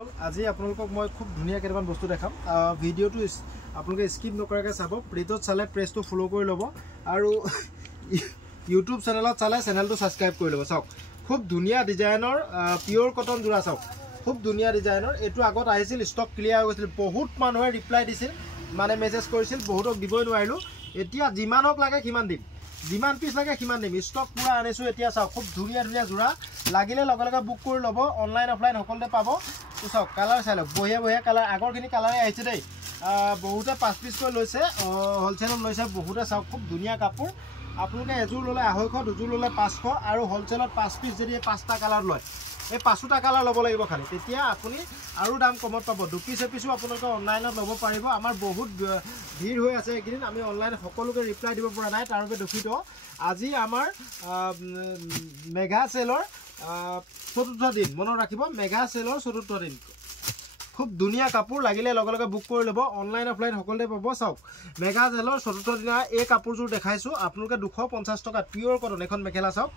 আজি আপোনালোকক মই খুব ধুনীয়া কেইটামান বস্তু দেখাম ভিডিওটো আপোনালোকে স্কিপ নকৰাকৈ চাব পেজত চালে পেজটো ফলো কৰি ল'ব আৰু ইউটিউব চেনেলত চালে চেনেলটো সাবস্ক্ৰাইব কৰি ল'ব চাওক খুব ধুনীয়া ডিজাইনৰ পিওৰ কটন জোৰা চাওক খুব ধুনীয়া ডিজাইনৰ এটো আগত আহিছিল ষ্টক ক্লিয়াৰ হৈ গৈছিল বহুত মানুহে ৰিপ্লাই দিছিল মানে মেসেজ কৰিছিল বহুতক দিবই নোৱাৰিলো এতিয়া যিমানক লাগে কিমান দিম যিমান পিস লাগে কিমান দিম ষ্টক পুৰা আনিছো এতিয়া চাওক খুব ধুনীয়া ধুনীয়া জোৰা লাগিলে লগে লগে বুক কৰি ল'ব অনলাইন অফলাইন সকলোতে পাব তো চাওক কালাৰ চাই লওক বহিয়া বহিয়া কালাৰ আগৰখিনি কালাৰে আহিছে দেই বহুতে 5 পিস কৈ লৈছে হোলসেলত লৈছে বহুতে চাওক খুব ধুনীয়া কাপোৰ আপোনালোকে এজোৰ ললে 250 দুজোৰ ললে 500 আৰু হোলসেলত 5 পিস যদি 5টা কালাৰ লয় এই 5টা কালাৰ ল'ব লাগিব খালি তেতিয়া আপুনি আৰু দাম কমত পাব দু পিস এপিসও আপোনালোকে অনলাইনত ল'ব পাৰিব আমাৰ বহুত ভিৰ হৈ আছে একদিন আমি অনলাইন সকলোকে ৰিপ্লাই দিব পৰা নাই তাৰ বাবে দুখিত আজি আমাৰ মেগা সেলৰ চতুৰ্থ দিন মনত ৰাখিব মেগা সেলৰ চতুৰ্থ দিন খুব ধুনীয়া কাপোৰ লাগিলে লগে লগে বুক কৰি ল'ব অনলাইন অফলাইন সকলোতে পাব চাওক মেগা সেলৰ চতুৰ্থ দিনা এই কাপোৰযোৰ দেখাইছো আপোনালোকে 250 টকা পিওৰ কটন এখন মেখেলা চাওক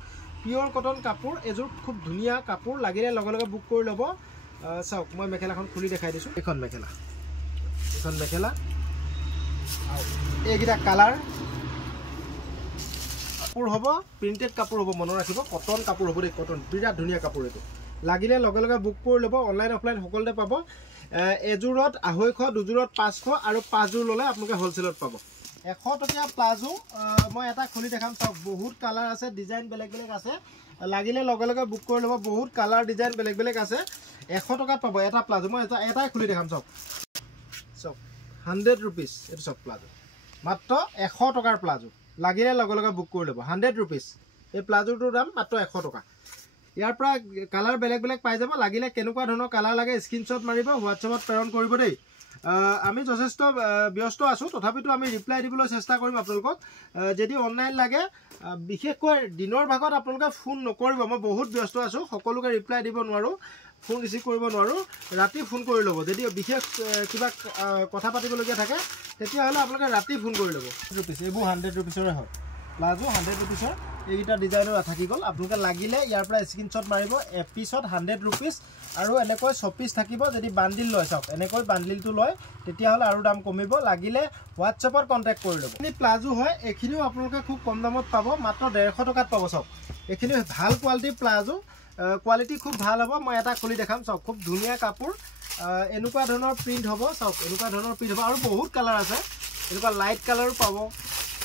পিওৰ কটন কাপোৰ এজোৰ খুব ধুনীয়া কাপোৰ লাগিলে লগে লগে বুক কৰি ল'ব চাওক মই মেখেলাখন খুলি দেখাই দিছো এখন মেখেলা এইগিটা কালাৰ কাপোৰ হ'ব প্ৰিন্টেড কাপোৰ হ'ব মনত ৰাখিব কটন কাপোৰ হ'ব দেই কটন বিৰাট ধুনীয়া কাপোৰ এটো লাগিলে লগে লগে বুক কৰি ল'ব অনলাইন অফলাইন সকলোতে পাব এজোৰত 250 দুজোৰত 500 আৰু 5 জোৰ ললে আপোনালোকে হোলসেলত পাব 100 টকা প্লাজো মই এটা খুলি দেখাম চাওক বহুত কালাৰ আছে ডিজাইন বেলেগ বেলেগ আছে লাগিলে লগে লগে বুক কৰি ল'ব বহুত কালাৰ ডিজাইন বেলেগ বেলেগ আছে 100 টকাত পাব এটা প্লাজো মই এটাই খুলি দেখাম চাওক 100 रुपीस এটো সব প্লাজো মাত্ৰ 100 টকাৰ প্লাজো লাগিলে লগে লগে বুক কৰি ল'ব 100 रुपीस এই প্লাজোটোৰ দাম মাত্ৰ 100 টকা ইয়াৰ পৰা কালাৰ বেলেগ বেলেগ পাই যাব লাগিলে কেনেকুৱা ধৰণৰ কালাৰ লাগে স্ক্ৰিনশ্বট মাৰিব হোৱাটছআপত প্ৰেৰণ কৰিব দেই আমি যথেষ্ট ব্যস্ত আছো তথাপিতো আমি ৰিপ্লাই দিবলৈ চেষ্টা কৰিম আপোনালোকক যদি অনলাইন লাগে বিশেষকৈ দিনৰ ভাগত আপোনালোকে ফোন নকৰিব মই বহুত ব্যস্ত আছো সকলোকে ৰিপ্লাই দিব নোৱাৰো ফোন ৰিসিভ কৰিব নোৱাৰো ৰাতি ফোন কৰি ল'ব যদি বিশেষ কিবা কথা পাতিবলগীয়া থাকে তেতিয়া হলে আপোনালোকে ৰাতি ফোন কৰি ল'ব रुपीस এবোৰ 100 रुपीसৰে হয় প্লাজো 100 रुपीसৰ এইটা ডিজাইনৰ থাকি গল আপোনালোকে লাগিলে ইয়াৰ পৰা স্ক্ৰিনশ্বট মাৰিব এপিসত 100 रुपीस আৰু এনেকৈ 6 পিস থাকিব যদি বান্ডিল লয় চাওক এনেকৈ বান্ডিলটো লয় তেতিয়া হলে আৰু দাম কমিব লাগিলে হোৱাটছআপৰ কন্টাক্ট কৰি ল'ব এই প্লাজো হয় এখিনিও আপোনালোকে খুব কম দামত পাব মাত্ৰ 150 টকাত পাব চাওক এখিনি ভাল কোৱালিটি প্লাজো কোৱালিটি খুব ভাল হ'ব মই এটা খুলি দেখাম চাওক খুব ধুনীয়া কাপোৰ এনেকুৱা ধৰণৰ প্ৰিন্ট হ'ব চাওক এনেকুৱা ধৰণৰ প্ৰিন্ট হ'ব আৰু বহুত কালাৰ আছে এনেকুৱা লাইট কালাৰো পাব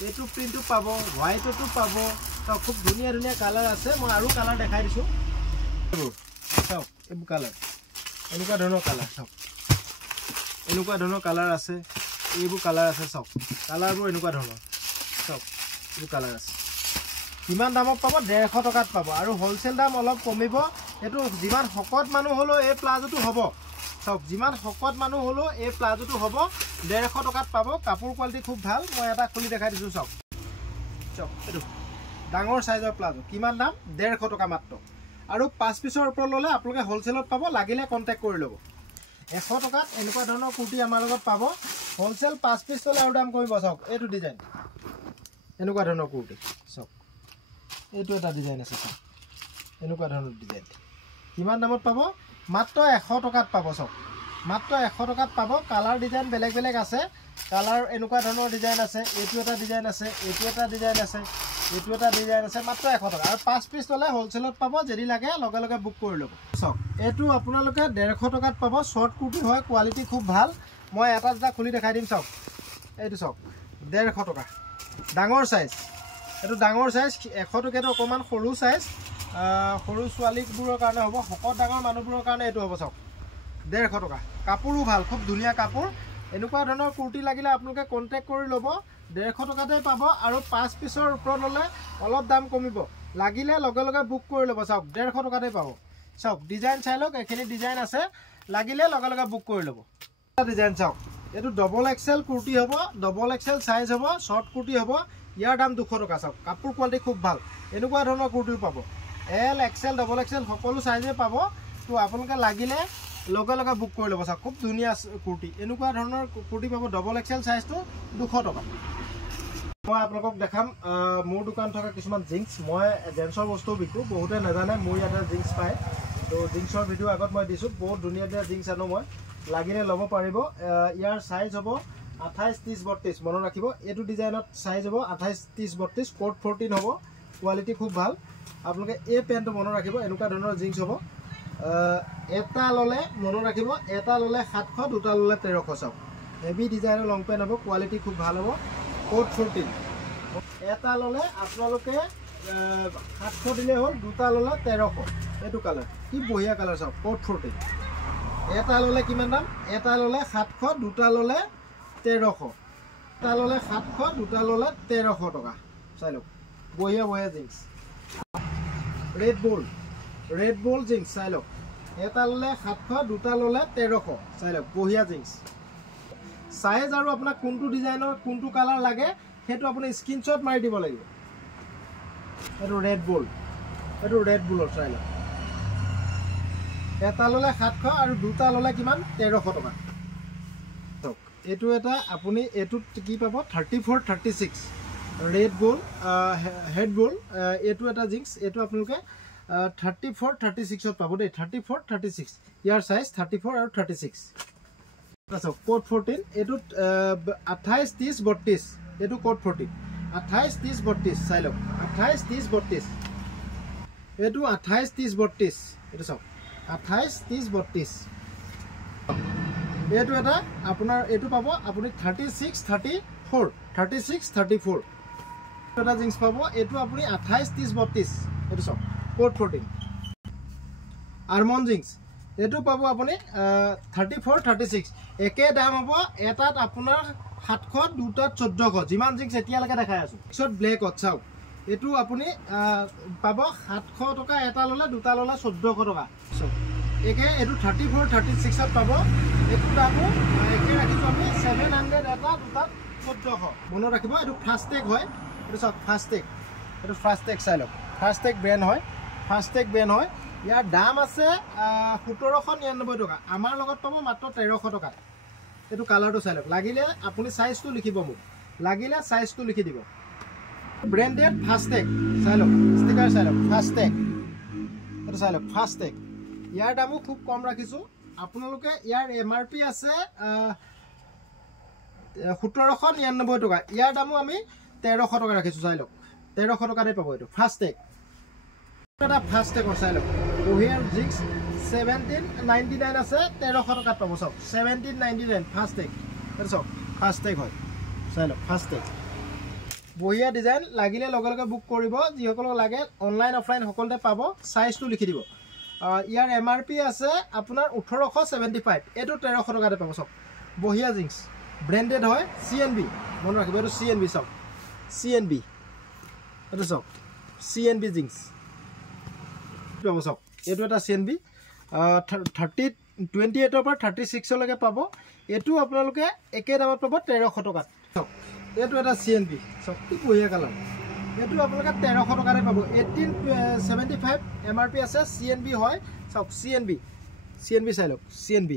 এটো প্ৰিন্টটো পাব হোৱাইটটো পাব চাওক খুব ধুনীয়া ধুনীয়া কালাৰ আছে মই আৰু কালাৰ দেখাই দিছো চাওক এই কালাৰ এনেকুৱা ধৰণৰ কালাৰ চাওক এনেকুৱা ধৰণৰ কালাৰ আছে এইবোৰ কালাৰ আছে চাওক কালাৰবোৰ এনেকুৱা ধৰণৰ চাওক এই কালাৰ আছে কিমান দামত পাব 150 টকাত পাব আৰু হোলসেল দাম অলপ কমিব এটো যিমান শকত মানুহ হলো এই প্লাজোটো হ'ব চাওক যিমান শকত মানুহ হলো এই প্লাজোটো হ'ব 150 টকাত পাব কাপোৰ কোৱালিটি খুব ভাল মই এটা খুলি দেখাই দিছো চাওক চাওক এটো ডাঙৰ সাইজৰ প্লাজো কিমান দাম 150 টকা মাত্ৰ আৰু 5 পিসৰ ওপৰ ললে আপোনালোকে হোলসেলত পাব লাগিলে কন্টাক্ট কৰি ল'ব 100 টকাত এনেকুৱা ধৰণৰ কুৰ্তি আমাৰ লগত পাব হোলসেল 5 পিস ললে আৰু দাম কমিব চাওক এইটো ডিজাইন এনেকুৱা ধৰণৰ কুৰ্তি চাওক এইটো এটা ডিজাইন আছে চাওক এনেকুৱা ধৰণৰ ডিজাইন কিমান দামত পাব মাত্ৰ 100 টকাত পাব চাওক মাত্ৰ 100 টকাত পাব কালাৰ ডিজাইন বেলেগ বেলেগ আছে কালাৰ এনেকুৱা ধৰণৰ ডিজাইন আছে এইটো এটা ডিজাইন আছে এইটো এটা ডিজাইন আছে এইটো এটা ডিজাইন আছে মাত্ৰ 100 টকা আৰু 5 পিস ললে হোলসেলত পাব যদি লাগে লগে লগে বুক কৰি ল'ব চাওক এইটো আপোনালোকে 150 টকাত পাব শৰ্ট কুৰ্তি হয় কোৱালিটি খুব ভাল মই এটা খুলি দেখাই দিম চাওক এইটো চাওক 150 টকা ডাঙৰ সাইজ এটো ডাঙৰ সাইজ 100 টকাটো অকমান সৰু সাইজ সৰু ছোৱালীবোৰৰ কাৰণে হ'ব শকত ডাঙৰ মানুহবোৰৰ কাৰণে এটো হ'ব চাওক 150 টকা কাপোৰো ভাল খুব ধুনীয়া কাপোৰ এনেকুৱা ধৰণৰ কুৰ্তি লাগিলে আপোনালোকে কন্টাক্ট কৰি ল'ব 150 টকাতে পাব আৰু 5 পিসৰ ওপৰ ললে অলপ দাম কমিব লাগিলে লগে লগে বুক কৰি ল'ব চাওক 150 টকাতে পাব চাওক ডিজাইন চাই লওক এখিনি ডিজাইন আছে লাগিলে লগে লগে বুক কৰি ল'ব এটা ডিজাইন চাওক এটো ডবল এক্সেল কুৰ্তি হ'ব ডবল এক্সেল সাইজ হ'ব শৰ্ট কুৰ্তি হ'ব ইয়াৰ দাম 200 টকা চাওক কাপোৰ কোৱালিটি খুব ভাল এনেকুৱা ধৰণৰ কুৰ্তি পাব এল এক্সেল ডবল এক্সেল সকলো সাইজে পাব তো আপোনালোকে লাগিলে লগে লগে বুক কৰি ল'ব চাওক খুব ধুনীয়া কুৰ্তি এনেকুৱা ধৰণৰ কুৰ্তি পাব ডবল এক্সেল সাইজটো 200 টকা মই আপোনালোকক দেখাম মোৰ দোকান থকা কিছুমান জিন্স মই জেন্সৰ বস্তু বিকো বহুতে নাজানে মোৰ ইয়াতে জিন্স পায় তো জিন্সৰ ভিডিঅ' আগত মই দিছোঁ বহুত ধুনীয়া ধুনীয়া জিন্স আনো মই লাগিলে ল'ব পাৰিব ইয়াৰ সাইজ হ'ব 28 30 32 মনত ৰাখিব এইটো ডিজাইনত সাইজ হ'ব 28 30 32 কোট 14 হ'ব কোৱালিটি খুব ভাল আপোনালোকে এই পেণ্টটো মনত ৰাখিব এনেকুৱা ধৰণৰ জিন্স হ'ব এটা ল'লে মনত ৰাখিব এটা ল'লে 700 দুটা ল'লে 1300 চাওক হেভি ডিজাইনৰ লং পেণ্ট হ'ব কোৱালিটি খুব ভাল হ'ব কোট 14 এটা ল'লে আপোনালোকে 700 দিলে হ'ল দুটা ল'লে 1300 এইটো কালাৰ কি বঢ়িয়া কালাৰ চাওক কোট 14 এটা ল'লে কিমান দাম এটা ল'লে 700 দুটা ল'লে 1300 এটা ল'লে 700 দুটা ল'লে 1300 টকা চাই লওক বঢ়িয়া বঢ়িয়া জিন্স ৰেড বল জিন্স চাই লওক এটা ল'লে 700 দুটা ল'লে 1300 চাই লওক বঢ়িয়া জিন্স সাইজ আৰু আপোনাক কোনটো ডিজাইনৰ কোনটো কালাৰ লাগে সেইটো আপুনি স্ক্ৰিনশ্বট মাৰি দিব লাগিব এইটো ৰেড বুলৰ চাই লওক এটা ল'লে 700 আৰু দুটা ল'লে কিমান 1300 টকা চাওক এইটো এটা আপুনি এইটো কি পাব 34 36 ৰেড বল হেড বল এইটো এটা জিন্স এইটো আপোনালোকে 34 36 ত পাব দেই 34 36 ইয়াৰ সাইজ 34 আৰু 36 আচ্ছা কোট 14 এইটো 28 30 32 এইটো কোট 14 28 30 32 চাই লওক 28 30 32 এইটো 28 30 32 এইটো চাওক 28 30 32 এইটো এটা আপোনাৰ এইটো পাব আপুনি 36 34 36 34 এটা জিন্স পাব এইটো আপুনি 28 30 32 এইটো চাওক কোট 14 আৰমন জিন্স এইটো পাব আপুনি 34 36 একে দাম হ'ব এটাত আপোনাৰ 700 দুটাত 1400 যিমান জিন্স এতিয়ালৈকে দেখাই আছো পিছত ব্লেকত চাওক এইটো আপুনি পাব 700 টকা এটা ল'লে দুটা ল'লে 1400 টকা চাওক একে এইটো 34 36 ত পাব এইটো দামো একে ৰাখিছো আমি 700 এটা দুটাত 1400 মনত ৰাখিব এইটো ফাষ্টেগ হয় এইটো চাওক ফাষ্টেগ চাই লওক ফাষ্টেগ ব্ৰেণ্ড হয় ইয়াৰ দাম আছে 1799 টকা আমাৰ লগত পাব মাত্ৰ 1300 টকা এইটো কালাৰটো চাই লওক লাগিলে আপুনি সাইজটো লিখিব মোক লাগিলে সাইজটো লিখি দিব ব্ৰেণ্ডেড ফাষ্টেগ চাই লওক ষ্টিকাৰ চাই লওক ফাষ্টেগ এইটো চাই লওক ফাষ্টেগ ইয়াৰ দামো খুব কম ৰাখিছো আপোনালোকে ইয়াৰ MRP আছে 1799 টকা ইয়াৰ দামো আমি 1300 টকা ৰাখিছো চাই লওক 1300 টকাতে পাব এইটো ফাষ্টেগ এটা ফাষ্টেগ চাই লওক বঢ়িয়া জিন্স 1799 আছে 1300 টকাত পাব চাওক 1799 ফাষ্টেগ এইটো চাওক ফাষ্টেগ হয় চাই লওক ফাষ্টেগ বঢ়িয়া ডিজাইন লাগিলে লগে লগে বুক কৰিব যিসকলক লাগে অনলাইন অফলাইন সকলোতে পাব সাইজটো লিখি দিব ইয়াৰ MRP আছে আপোনাৰ 1875 এইটো 1300 টকাতে পাব চাওক বঢ়িয়া জিন্স ব্ৰেণ্ডেড হয় CNB মনত ৰাখিব এইটো CNB চাওক CNB এইটো চাওক CNB জিন্স পাব চাওক এইটো এটা CNB 28 পৰা 36 লৈকে পাব এইটো আপোনালোকে একে দামত পাব 1300 টকাত চাওক এইটো এটা CNB চাওক কি বঢ়িয়া কালাৰ এইটো আপোনালোকে 1300 টকাতে পাব 1875 MRP আছে CNB হয় চাওক CNB চাই লওক CNB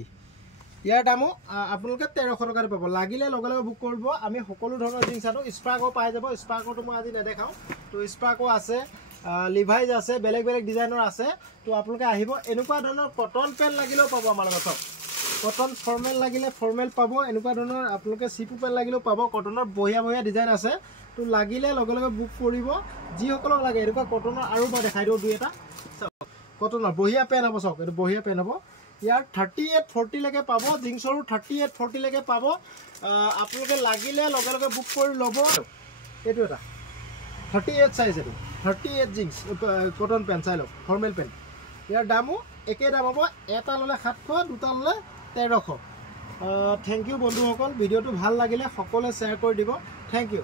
ইয়াৰ দামো আপোনালোকে 1300 টকাতে পাব লাগিলে লগে লগে বুক কৰিব আমি সকলো ধৰণৰ জিন্স আনো স্পাৰ্কো পাই যাব স্পাৰ্কটো মই আজি নেদেখাওঁ তো স্পাৰ্কো আছে লিভাইজ আছে বেলেগ বেলেগ ডিজাইনৰ আছে তো আপোনালোকে আহিব এনেকুৱা ধৰণৰ কটন পেণ্ট লাগিলেও পাব আমাৰ লগত চাওক কটন ফৰ্মেল লাগিলে ফৰ্মেল পাব এনেকুৱা ধৰণৰ আপোনালোকে চিপু পেণ্ট লাগিলেও পাব কটনৰ বঢ়িয়া ডিজাইন আছে তো লাগিলে লগে লগে বুক কৰিব যিসকলক লাগে এনেকুৱা কটনৰ আৰু মই দেখাই দিওঁ দুই এটা চাওক কটনৰ বঢ়িয়া পেণ্ট হ'ব চাওক এইটো বঢ়িয়া পেণ্ট হ'ব ইয়াৰ 38 40 লৈকে পাব জিন্সৰো 38 40 লৈকে পাব আপোনালোকে লাগিলে লগে লগে বুক কৰি ল'ব এইটো এটা 38 সাইজ এইটো 38 জিন্স কটন পেণ্ট চাই লওক ফৰ্মেল পেণ্ট ইয়াৰ দামো একে দাম হ'ব এটা ল'লে 700 দুটা ল'লে 1300 থেংক ইউ বন্ধুসকল ভিডিঅ'টো ভাল লাগিলে সকলোৱে শ্বেয়াৰ কৰি দিব থেংক ইউ